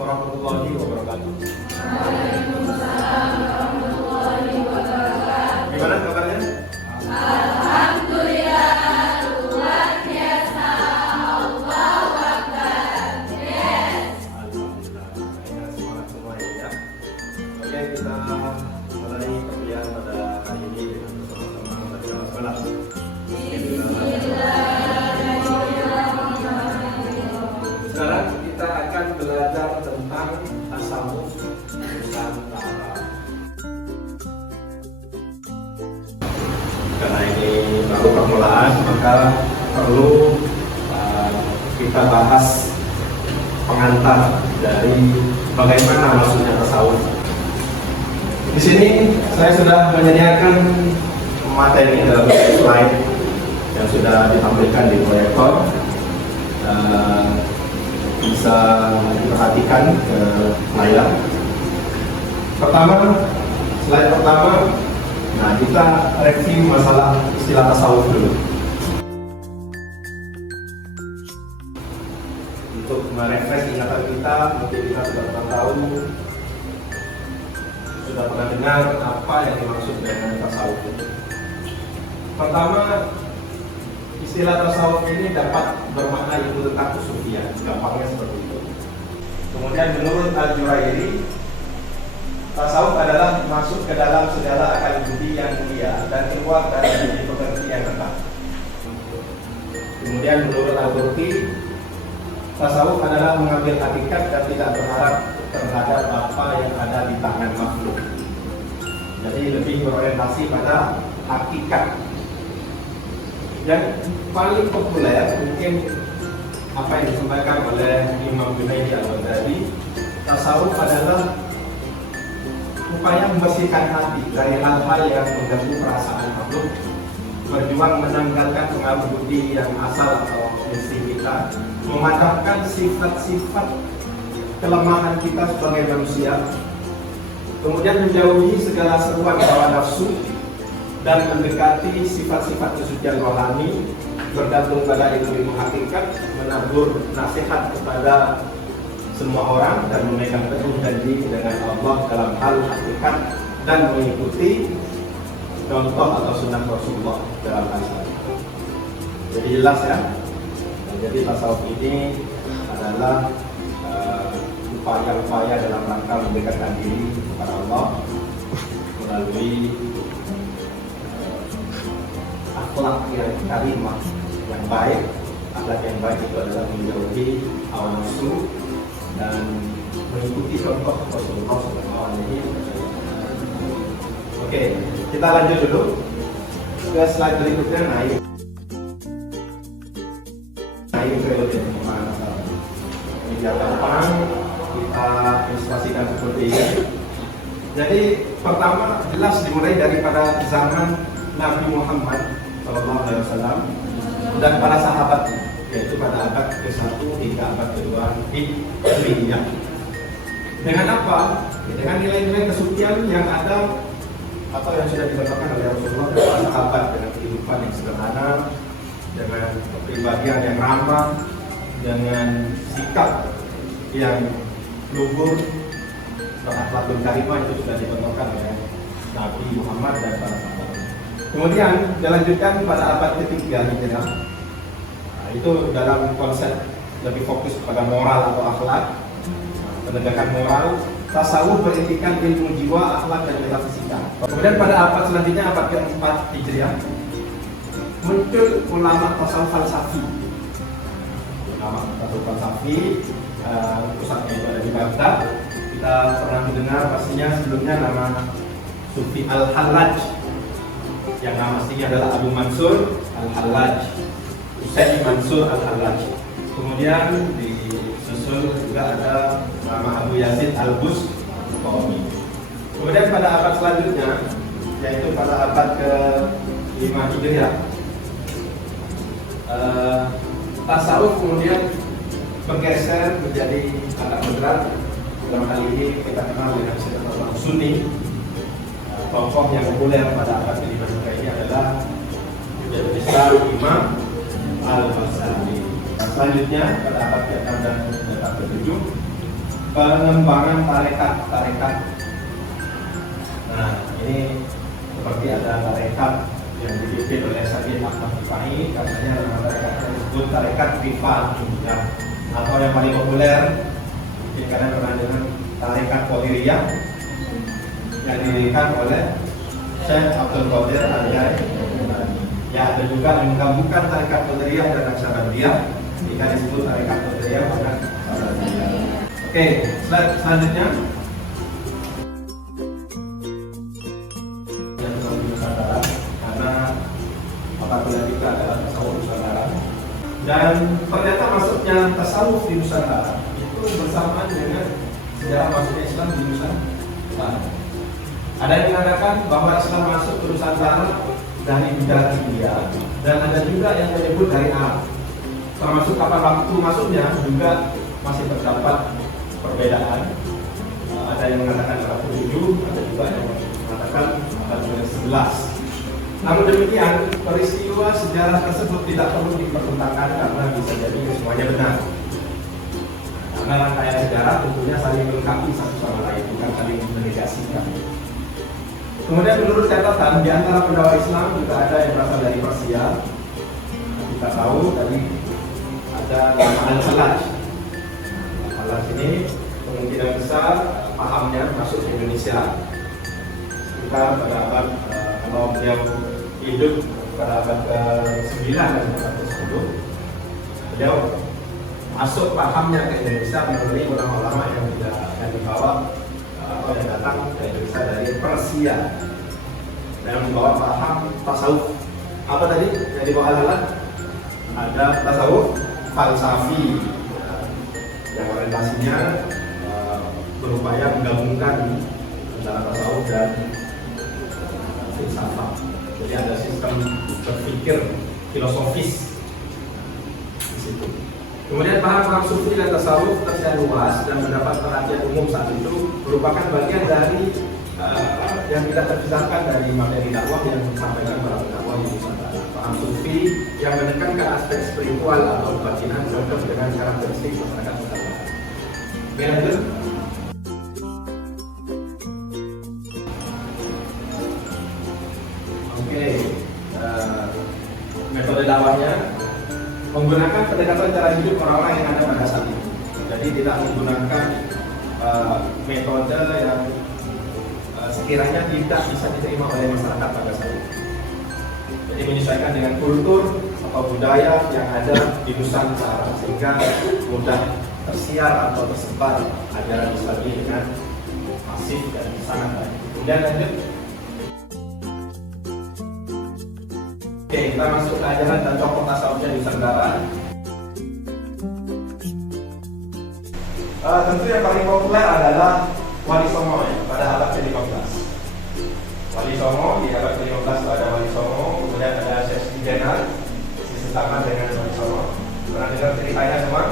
warahmatullahi wabarakatuh. Waalaikumsalam warahmatullahi wabarakatuh. Gimana kabarnya? Alhamdulillah, luar biasa. Allahu Akbar. Yes. Alhamdulillah. Kayaknya semangat semuanya ya. Oke, kita mulai kuliah pada hari ini dengan bersama-sama membaca basmalah. Sekarang kita akan belajar tentang tasawuf Nusantara. Karena ini baru permulaan, maka perlu kita bahas pengantar dari bagaimana maksudnya tasawuf. Di sini saya sudah menyediakan materi dalam slide yang sudah ditampilkan di proyektor. Bisa diperhatikan ke layar. Pertama, slide pertama. Nah, kita review masalah istilah tasawuf dulu. Untuk merefresh ingatan kita, mungkin kita sudah pernah tahu, sudah pernah dengar apa yang dimaksud dengan tasawuf itu. Pertama, istilah tasawuf ini dapat bermakna ilmu tentang kesufian, gampangnya seperti itu. Kemudian menurut Al-Jurairi, tasawuf adalah masuk ke dalam segala akal budi yang mulia dan keluar dari budi pekerti yang rendah. Kemudian menurut Al-Qurtubi, tasawuf adalah mengambil hakikat dan tidak berharap terhadap apa yang ada di tangan makhluk. Jadi lebih berorientasi pada hakikat. Yang paling populer mungkin apa yang disampaikan oleh Imam Junaidi Al-Baghdadi, tasawuf adalah upaya membersihkan hati dari hal-hal yang mengganggu perasaan makhluk, berjuang menanggalkan pengaruh budi yang asal atau insting kita, memadamkan sifat-sifat kelemahan kita sebagai manusia, kemudian menjauhi segala seruan hawa nafsu dan mendekati sifat-sifat kesucian rohani, bergantung pada ilmu hakikat, menabur nasihat kepada semua orang dan memegang teguh janji dengan Allah dalam hal hakikat dan mengikuti contoh atau sunnah Rasulullah dalam hal itu. Jadi jelas ya. Jadi tasawuf ini adalah upaya-upaya dalam rangka mendekatkan diri kepada Allah melalui akhlak yang karimah, yang baik. Akhlak yang baik itu adalah menjauhi hawa nafsu dan mengikuti contoh Rasulullah SAW. Oke, kita lanjut dulu ke slide berikutnya. Naik ke lebih pemanasan. Ini biar gampang kita ilustrasikan seperti ini. Jadi pertama jelas dimulai daripada zaman Nabi Muhammad SAW dan para sahabat, yaitu pada abad ke-1 hingga abad ke-2 Hijriah. Dengan apa? Dengan nilai-nilai kesucian yang ada atau yang sudah dibawakan oleh Rasulullah dan para sahabat, dengan kehidupan yang sederhana, dengan kepribadian yang ramah, dengan sikap yang luhur, dan akhlakul karimah itu sudah dicontohkan oleh Nabi Muhammad dan para sahabat. Kemudian dilanjutkan pada abad ketiga Hijriah. Nah, itu dalam konsep lebih fokus pada moral atau akhlak, penegakan moral. Tasawuf berintikan ilmu jiwa, akhlak dan metafisika. Kemudian pada abad selanjutnya, abad keempat Hijriah, muncul ulama tasawuf falsafi. Ulama tasawuf falsafi, pusatnya itu ada di Baghdad. Kita pernah mendengar pastinya sebelumnya nama Sufi Al-Hallaj, yang nama aslinya adalah Abu Mansur Al-Hallaj, Husain Mansur Al-Hallaj. Kemudian disusul juga ada nama Abu Yazid Al-Bustami. Kemudian pada abad selanjutnya, yaitu pada abad ke-5 Hijriah, tasawuf kemudian bergeser menjadi agak moderat. Dalam hal ini kita kenal dengan istilah Sunni. Tokoh yang populer pada abad ke-5 Hijriah ini adalah Hujjah besar Imam Al-Ghazali. Selanjutnya pada abad ke-6 dan abad ke-7 pengembangan tarekat. Nah, ini seperti ada tarekat yang dipimpin oleh Sayyid Ahmad Rifai, katanya nama tarekatnya disebut tarekat Rifai, ya. Atau yang paling populer mungkin kalian pernah dengar tarekat Qadiriyah yang didirikan oleh Syekh Abdul Qadir Al-Jari. Ya, ada juga yang menggabungkan tarekat Qadiriyah dan Naqsyabandiyah, jika disebut tarekat Qadiriyah pada Naqsyabandiyah. Oke, slide selanjutnya. Yang di Nusantara, karena apabila kita adalah tasawuf Nusantara, dan ternyata masuknya tasawuf di Nusantara itu bersamaan dengan sejarah masuknya Islam di Nusantara. Ada yang mengatakan bahwa Islam masuk ke Nusantara dari budaya India, dan ada juga yang menyebut dari Arab. Termasuk kapan waktu masuknya juga masih terdapat perbedaan. Ada yang mengatakan abad ke-7, ada juga yang mengatakan abad ke-11. Namun demikian, peristiwa sejarah tersebut tidak perlu dipertentangkan karena bisa jadi semuanya benar. Karena rangkaian sejarah tentunya saling melengkapi satu sama lain, bukan saling menegasikan. Kemudian menurut catatan, di antara pendakwah Islam juga ada yang berasal dari Persia. Kita tahu tadi ada nama Al-Falaj. Al-Falaj ini kemungkinan besar pahamnya masuk ke Indonesia sekitar pada abad kalau beliau hidup pada abad ke-9 dan abad ke-10. Beliau masuk pahamnya ke Indonesia melalui ulama-ulama yang dibawa atau yang datang ke Indonesia dari Persia dan membawa paham tasawuf. Apa tadi yang dibawa Al-Falaj? Ada tasawuf falsafi yang orientasinya berupaya menggabungkan antara tasawuf dan filsafat. Jadi ada sistem berpikir filosofis di situ. Kemudian paham-paham sufi dan tasawuf tersebar luas dan mendapat perhatian umum saat itu, merupakan bagian dari yang tidak terpisahkan dari materi dakwah yang disampaikan para pendakwah di Nusantara. Paham sufi yang menekankan aspek spiritual atau kebatinan cocok dengan karakteristik masyarakat Nusantara. Oke, lanjut. Oke, metode dakwahnya menggunakan pendekatan cara hidup orang-orang yang ada pada saat itu. Jadi tidak menggunakan metode yang sekiranya tidak bisa diterima oleh masyarakat pada saat itu. Jadi menyesuaikan dengan kultur atau budaya yang ada di Nusantara sehingga mudah tersiar atau tersebar ajaran Islam ini dengan masif dan sangat baik. Kemudian lanjut. Oke, kita masuk ke ajaran dan tokoh tasawufnya di Nusantara. Tentu yang paling populer adalah Wali Songo ya, pada abad ke-15. Wali Songo di abad ke-15 itu ada Wali Songo, kemudian ada Syekh Jenar, sama dengan Wali Songo. Pernah dengar ceritanya semua?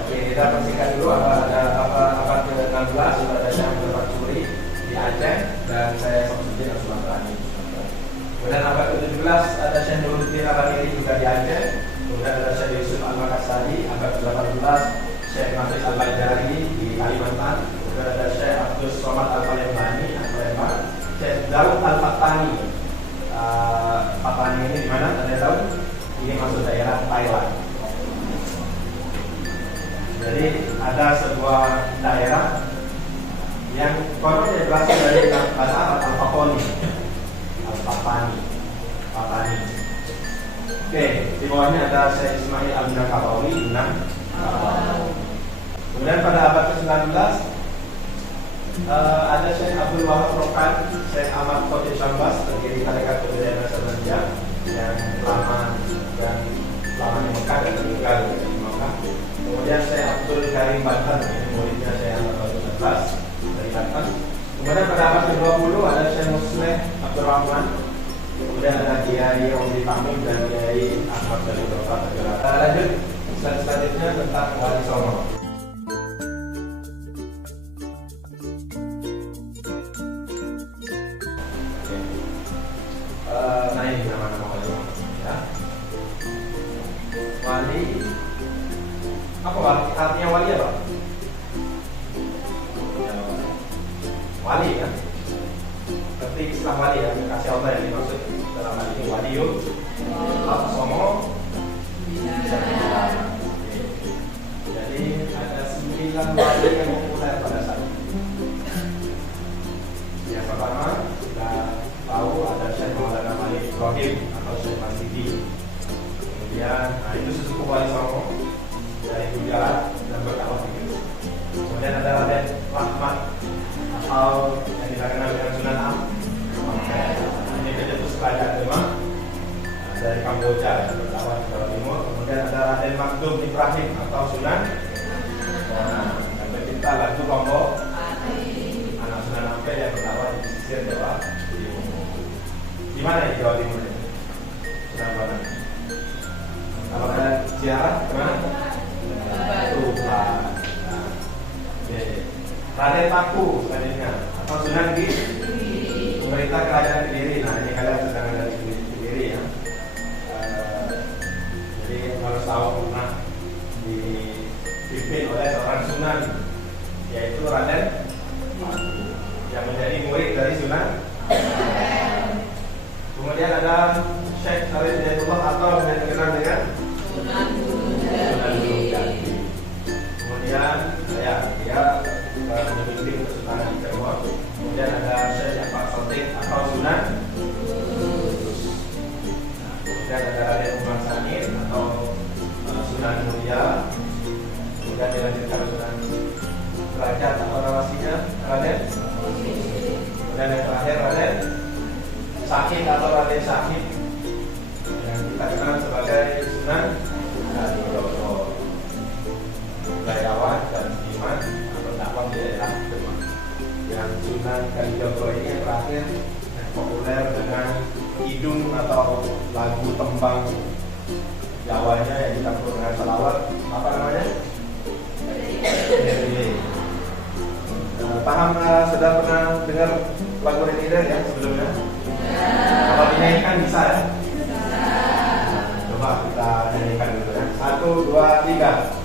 Oke, kita persingkat dulu. Ada abad ke-16 itu ada Syekh Abdul Faturi di Aceh dan saya Samsudin Al-Sulawesi. Kemudian abad ke-17 ada Syekh Nuruddin Al-Baniri juga di Aceh. Kemudian ada Syekh Yusuf Al-Makassari. Abad ke-18 Syekh Masih Al-Bajari di Kalimantan. Kemudian ada Syekh Abdul Somad Al-Palembani Palembang. Syekh Daud Al-Fatani. Fatani ini di mana? Anda tahu? Ini masuk daerah Thailand. Jadi ada sebuah daerah yang kononnya berasal dari bahasa Arab Al-Fatani. Al-Fatani. Oke, di bawahnya ada Syekh Ismail Al-Nakawawi, Yunnan. Kemudian pada abad ke-19 ada Syekh Abdul Wahab Rokan, Syekh Ahmad Khotir Syambas, pendiri tarekat Qadiriyah Naqsyabandiyah yang lama di Mekah dan meninggal di Mekah. Kemudian Syekh Abdul Karim Banten, ini muridnya Syekh Ahmad Khotir Syambas dari Banten. Kemudian pada abad ke-20 ada Syekh Muslim Abdul Rahman. Kemudian ada Kiai Romli Pamung dan Kiai Ahmad dari Bapak Tegara. Lanjut, selanjutnya tentang Wali Songo. Nah ini nama-nama wali ya. Wali apa artinya wali apa? wali kan, seperti Islam wali ya, kasih Allah yang dimaksud dalam hal ini waliul songo. Jadi ada 9 wali yang populer pada saat itu. Yang pertama kita tahu ada Syekh Maulana Malik Ibrahim atau Syekh Masidi. Kemudian, nah itu sesepuh wali songo dari Gujarat dan berdakwah di Indonesia. Kemudian ada Raden Rahmat atau yang kita kenal dengan Sunan Ampel. Ini pencetus kerajaan Demak dari Kamboja yang berdakwah di Jawa Timur. Kemudian ada Raden Makdum Ibrahim atau Sunan yang pencipta lagu Lombok anak Sunan Ampel yang berdakwah di pesisir Jawa Timur. Di mana di Jawa Timur ini? Sunan mana? Kalau ada ziarah kemana? Tuban. Raden Paku selanjutnya atau Sunan Giri, pemerintah kerajaan Kediri. Nah ini kalian sedang ada di Kediri ya. Jadi harus tahu pernah dipimpin oleh seorang Sunan, yaitu Raden Paku yang menjadi murid dari Sunan. Kemudian ada Syekh Syarif Hidayatullah atau yang dikenal dengan Sunan Gunung Jati. Kemudian dia memimpin Kesultanan Jawa. Kemudian ada Syekh Ja'far Shadiq atau Sunan Kudus. Kemudian ada Raden Umar Samin atau Sunan Muria. Kemudian dilanjutkan Sunan Derajat atau nawasinya Raden. Kemudian yang terakhir Raden Sakit atau Raden Sakit yang kita kenal sebagai Sunan Kalijogo, budayawan dan seniman atau dakwah di daerah Demak. Yang Sunan Kalijogo ini yang terakhir yang populer dengan kidung atau lagu tembang Jawanya yang kita perlu dengan salawat, apa namanya? Paham? Sudah pernah dengar lagu Renire ya sebelumnya? Kalau dinyanyikan bisa ya? Coba kita nyanyikan dulu ya. 1, 2, 3.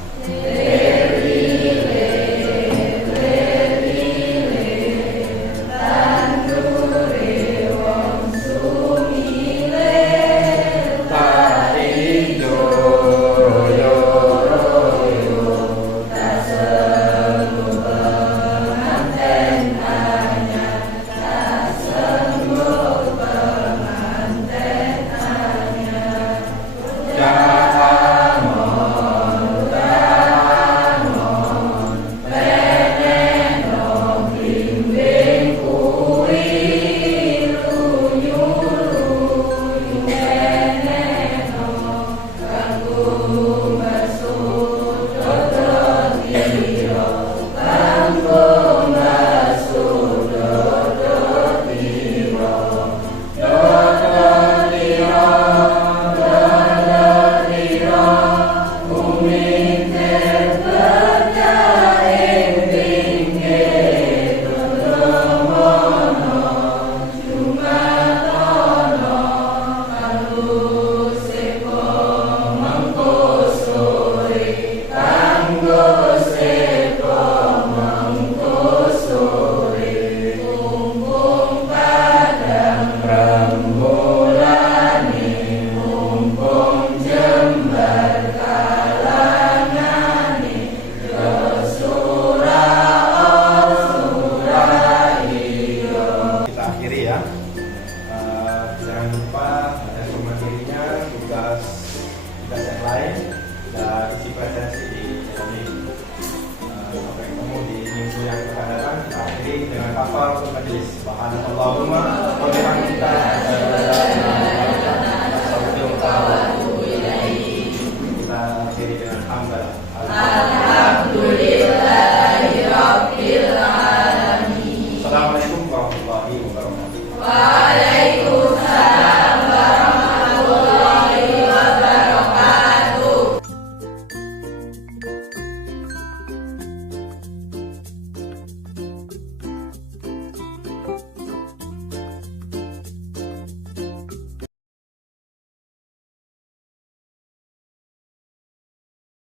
Alhamdulillah.